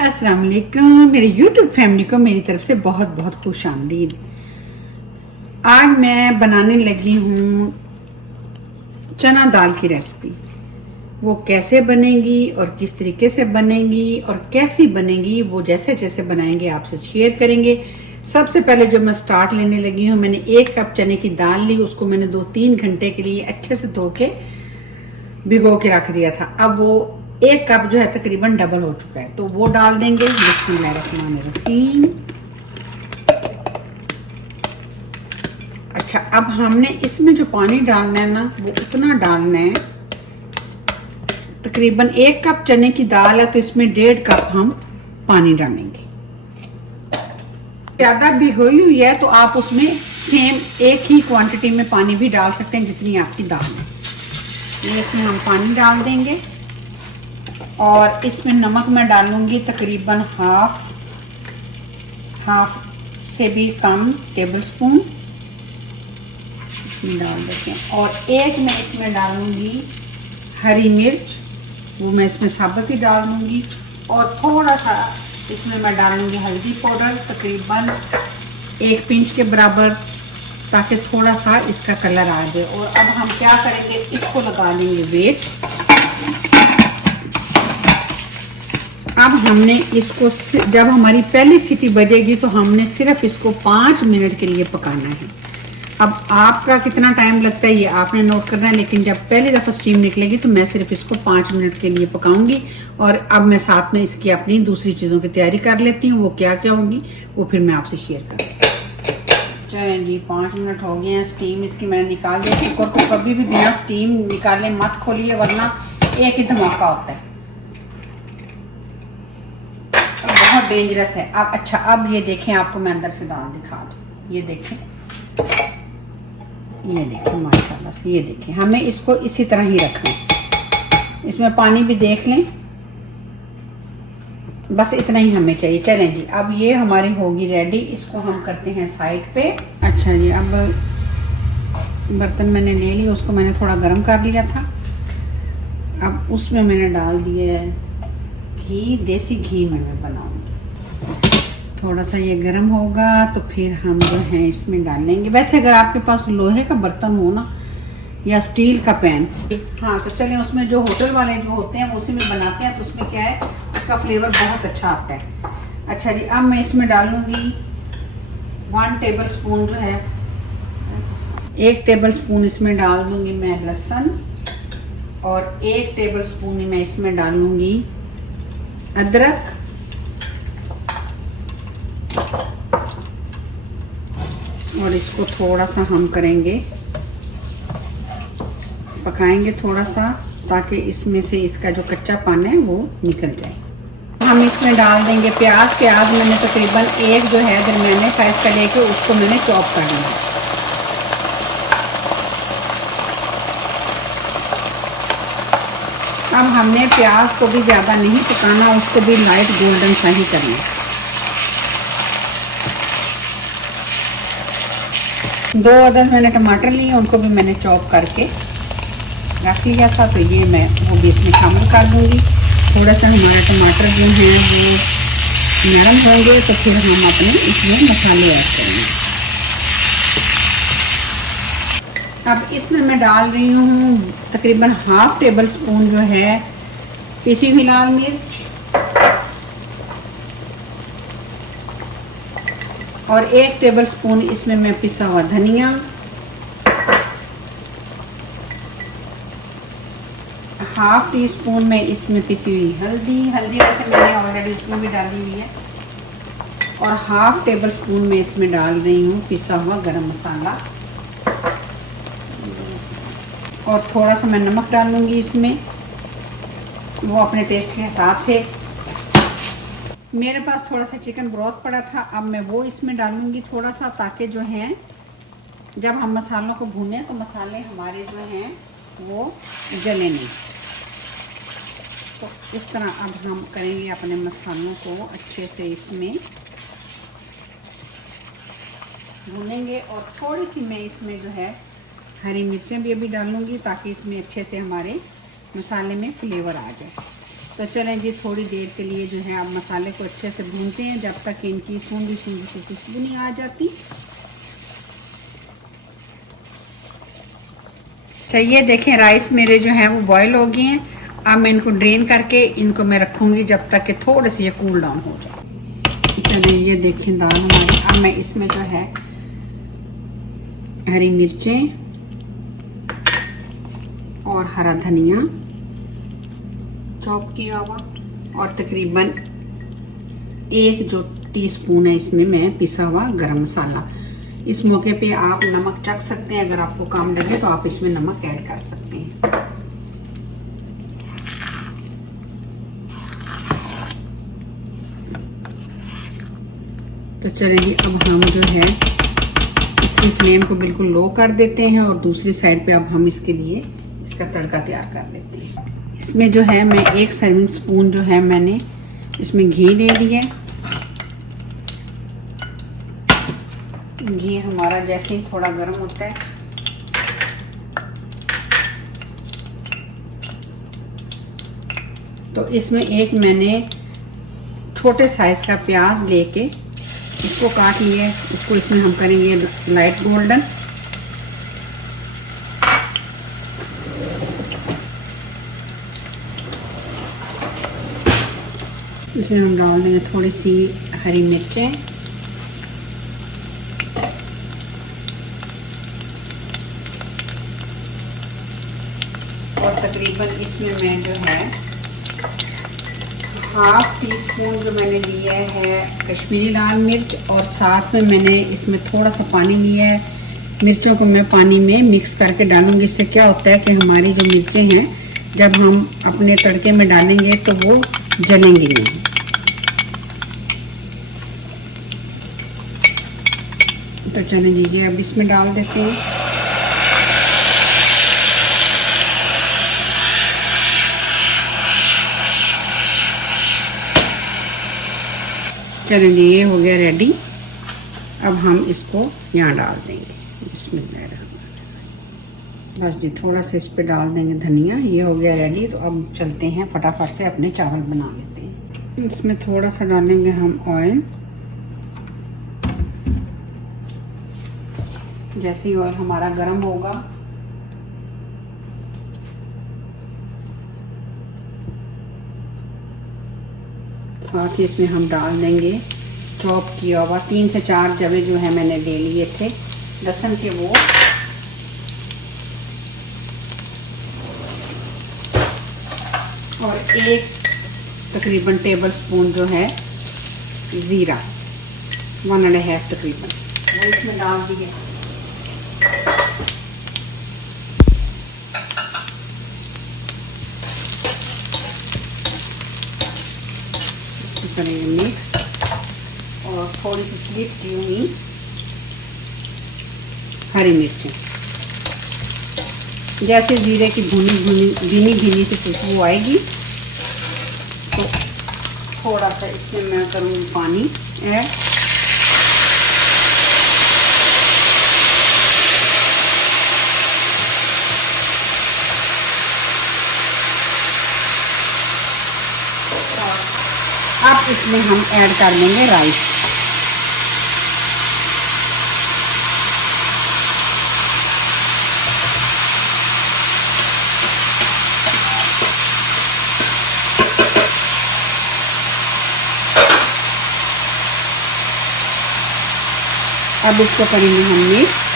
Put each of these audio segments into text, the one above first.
अस्सलाम वालेकुम मेरे यूट्यूब फैमिली को मेरी तरफ से बहुत बहुत खुश आमदीद। आज मैं बनाने लगी हूँ चना दाल की रेसिपी। वो कैसे बनेगी और किस तरीके से बनेगी और कैसी बनेगी वो जैसे जैसे बनाएंगे आपसे शेयर करेंगे। सबसे पहले जब मैं स्टार्ट लेने लगी हूँ, मैंने 1 कप चने की दाल ली, उसको मैंने 2-3 घंटे के लिए अच्छे से धो के भिगो के रख दिया था। अब वो 1 कप जो है तकरीबन डबल हो चुका है, तो वो डाल देंगे। बिस्मिल्लाहिर्रहमानिर्रहीम। अच्छा, अब हमने इसमें जो पानी डालना है ना, वो उतना डालना है। तकरीबन 1 कप चने की दाल है तो इसमें 1.5 कप हम पानी डालेंगे। ज्यादा भिगोई हुई है तो आप उसमें सेम एक ही क्वांटिटी में पानी भी डाल सकते हैं जितनी आपकी दाल है। ये इसमें हम पानी डाल देंगे और इसमें नमक मैं डालूंगी तकरीबन हाफ से भी कम टेबल स्पून इसमें डाल देते हैं। और एक मैं इसमें डालूंगी हरी मिर्च, वो मैं इसमें साबुत ही डाल दूंगी। और थोड़ा सा इसमें मैं डालूंगी हल्दी पाउडर, तकरीबन 1 पिंच के बराबर, ताकि थोड़ा सा इसका कलर आ जाए। और अब हम क्या करेंगे, इसको लगा लेंगे वेट। अब हमने इसको जब हमारी पहली सीटी बजेगी तो हमने सिर्फ इसको 5 मिनट के लिए पकाना है। अब आपका कितना टाइम लगता है ये आपने नोट करना है, लेकिन जब पहली दफ़ा स्टीम निकलेगी तो मैं सिर्फ इसको 5 मिनट के लिए पकाऊंगी। और अब मैं साथ में इसकी अपनी दूसरी चीज़ों की तैयारी कर लेती हूँ। वो क्या क्या होंगी वो फिर मैं आपसे शेयर करूँगी। चलें जी, 5 मिनट हो गए हैं। स्टीम इसकी मैंने निकाल दिया। कुकर को कभी भी बिना स्टीम निकाले मत खोलिए, वरना एक ही धमाका होता है, बहुत डेंजरस है। अब अच्छा, अब ये देखें, आपको मैं अंदर से दाल दिखा दूँ। ये देखें माशाल्लाह से, ये देखें। हमें इसको इसी तरह ही रखना है। इसमें पानी भी देख लें, बस इतना ही हमें चाहिए। चलें जी, अब ये हमारी होगी रेडी। इसको हम करते हैं साइड पे। अच्छा जी, अब बर्तन मैंने ले लिया, उसको मैंने थोड़ा गर्म कर लिया था। अब उसमें मैंने डाल दिया है घी। देसी घी में मैं बनाऊंगी। थोड़ा सा ये गर्म होगा तो फिर हम जो है इसमें डाल लेंगे। वैसे अगर आपके पास लोहे का बर्तन हो ना, या स्टील का पैन, हाँ, तो चलें। उसमें जो होटल वाले जो होते हैं उसी में बनाते हैं, तो उसमें क्या है, उसका फ्लेवर बहुत अच्छा आता है। अच्छा जी, अब मैं इसमें डालूंगी 1 टेबल स्पून जो है, 1 टेबल स्पून इसमें डाल दूंगी मैं लहसुन। और 1 टेबल स्पून मैं इसमें डालूंगी अदरक। और इसको थोड़ा सा हम करेंगे, पकाएंगे थोड़ा सा, ताकि इसमें से इसका जो कच्चापन है वो निकल जाए। हम इसमें डाल देंगे प्याज। प्याज मैंने तकरीबन एक जो है दरमियाने साइज का लेके उसको मैंने चॉप कर लिया। अब हमने प्याज को भी ज़्यादा नहीं पकाना, उसको भी लाइट गोल्डन सा ही करना है। 2 अदद मैंने टमाटर लिए, उनको भी मैंने चॉप करके रख लिया था, तो ये मैं वो भी इसमें शामिल कर दूँगी। थोड़ा सा हमारा टमाटर जो है वो नरम होंगे तो फिर हम अपने इसमें मसाले ऐड करेंगे। अब इसमें मैं डाल रही हूँ तकरीबन हाफ टेबल स्पून जो है पिसी हुई लाल मिर्च, और 1 टेबल स्पून इसमें मैं पिसा हुआ धनिया, हाफ टी स्पून में इसमें पिसी हुई हल्दी वैसे मैंने ऑलरेडी इसमें भी डाली हुई है। और हाफ टेबल स्पून में इसमें डाल रही हूँ पिसा हुआ गरम मसाला। और थोड़ा सा मैं नमक डालूंगी इसमें, वो अपने टेस्ट के हिसाब से। मेरे पास थोड़ा सा चिकन ब्रोथ पड़ा था, अब मैं वो इसमें डालूंगी थोड़ा सा, ताकि जो है जब हम मसालों को भूनें तो मसाले हमारे जो हैं वो जले नहीं। तो इस तरह अब हम करेंगे अपने मसालों को अच्छे से इसमें भूनेंगे। और थोड़ी सी मैं इसमें जो है हरी मिर्चें भी अभी डालूंगी, ताकि इसमें अच्छे से हमारे मसाले में फ्लेवर आ जाए। तो चलें जी, थोड़ी देर के लिए जो है अब मसाले को अच्छे से भूनते हैं जब तक इनकी सूंधी सूंधी सी खुशबू नहीं आ जाती। चाहिए देखें राइस मेरे जो हैं वो बॉयल हो गए हैं। अब मैं इनको ड्रेन करके इनको मैं रखूँगी जब तक कि थोड़े से ये कूल डाउन हो जाए। चलिए ये देखें दाल हमारी। अब मैं इसमें जो है हरी मिर्चें और हरा धनिया चॉप किया हुआ और तकरीबन 1 टीस्पून है इसमें मैं पिसा हुआ गरम मसाला। इस मौके पे आप नमक चख सकते हैं, अगर आपको कम लगे तो आप इसमें नमक ऐड कर सकते हैं। तो चलिए अब हम जो है इसकी फ्लेम को बिल्कुल लो कर देते हैं और दूसरी साइड पे अब हम इसके लिए इसका तड़का तैयार कर लेते हैं। इसमें जो है मैं 1 सर्विंग स्पून जो है मैंने इसमें घी ले लिया। घी हमारा जैसे ही थोड़ा गर्म होता है तो इसमें एक मैंने छोटे साइज का प्याज लेके इसको काट लिया। इसको इसमें हम करेंगे लाइट गोल्डन। इसमें हम डाल देंगे थोड़ी सी हरी मिर्चें और तकरीबन इसमें मैं जो है 1/2 टीस्पून जो मैंने लिया है कश्मीरी लाल मिर्च और साथ में मैंने इसमें थोड़ा सा पानी लिया है। मिर्चों को मैं पानी में मिक्स करके डालूंगी। इससे क्या होता है कि हमारी जो मिर्चें हैं जब हम अपने तड़के में डालेंगे तो वो जलेंगी नहीं। तो चले दीजिए अब इसमें डाल देते हैं। चलें जी, ये हो गया रेडी। अब हम इसको यहाँ डाल देंगे। बिस्मिल्लाह बस जी, थोड़ा सा इस पे डाल देंगे धनिया। ये हो गया रेडी। तो अब चलते हैं फटाफट से अपने चावल बना लेते हैं। इसमें थोड़ा सा डालेंगे हम ऑयल। जैसे ही ऑयल हमारा गर्म होगा साथ ही इसमें हम डाल देंगे चॉप किया हुआ 3 से 4 जवे जो है मैंने ले लिए थे लहसुन के, वो और 1 तकरीबन टेबल स्पून जो है ज़ीरा 1.5 तकरीबन वो इसमें डाल दिए। करेंगे मिक्स और थोड़ी सी स्लिप की हुई हरी मिर्चें। जैसे जीरे की भीनी भीनी से खुशबू आएगी तो थोड़ा सा इसमें मैं करूँगी पानी ऐड। अब इसमें हम ऐड कर देंगे राइस। अब इसको करेंगे हम मिक्स।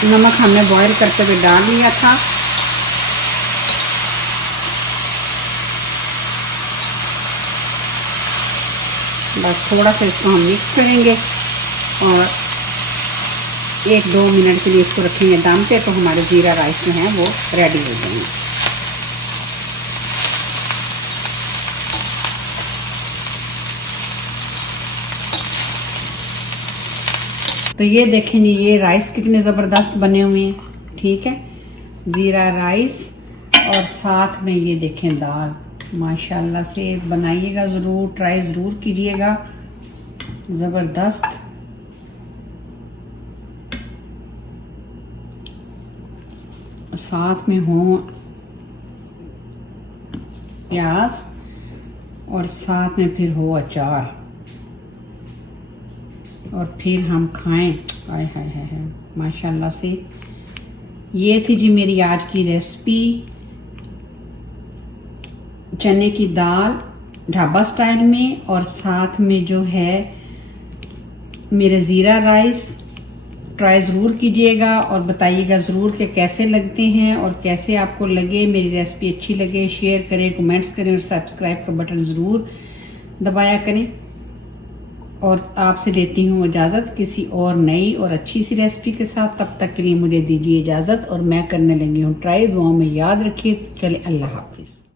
नमक हमने बॉईल करते हुए डाल लिया था। बस थोड़ा सा इसको हम मिक्स करेंगे और 1-2 मिनट के लिए इसको रखेंगे दम पे, तो हमारे जीरा राइस जो हैं वो रेडी हो जाएंगे। तो ये देखें ये राइस कितने ज़बरदस्त बने हुए हैं। ठीक है, ज़ीरा राइस और साथ में ये देखें दाल। माशाल्लाह से बनाइएगा, ज़रूर ट्राई ज़रूर कीजिएगा। ज़बरदस्त। साथ में हो प्याज और साथ में फिर हो अचार और फिर हम खाएं। हाय हाय हाय हाय, माशाल्लाह से। ये थी जी मेरी आज की रेसिपी, चने की दाल ढाबा स्टाइल में, और साथ में जो है मेरा ज़ीरा राइस। ट्राई ज़रूर कीजिएगा और बताइएगा ज़रूर कि कैसे लगते हैं, और कैसे आपको लगे। मेरी रेसिपी अच्छी लगे शेयर करें, कमेंट्स करें और सब्सक्राइब का बटन ज़रूर दबाया करें। और आपसे लेती हूँ इजाज़त किसी और नई और अच्छी सी रेसिपी के साथ। तब तक के लिए मुझे दीजिए इजाज़त, और मैं करने लगी हूँ ट्राई। दुआ में याद रखिए। चले, अल्लाह हाफिज़।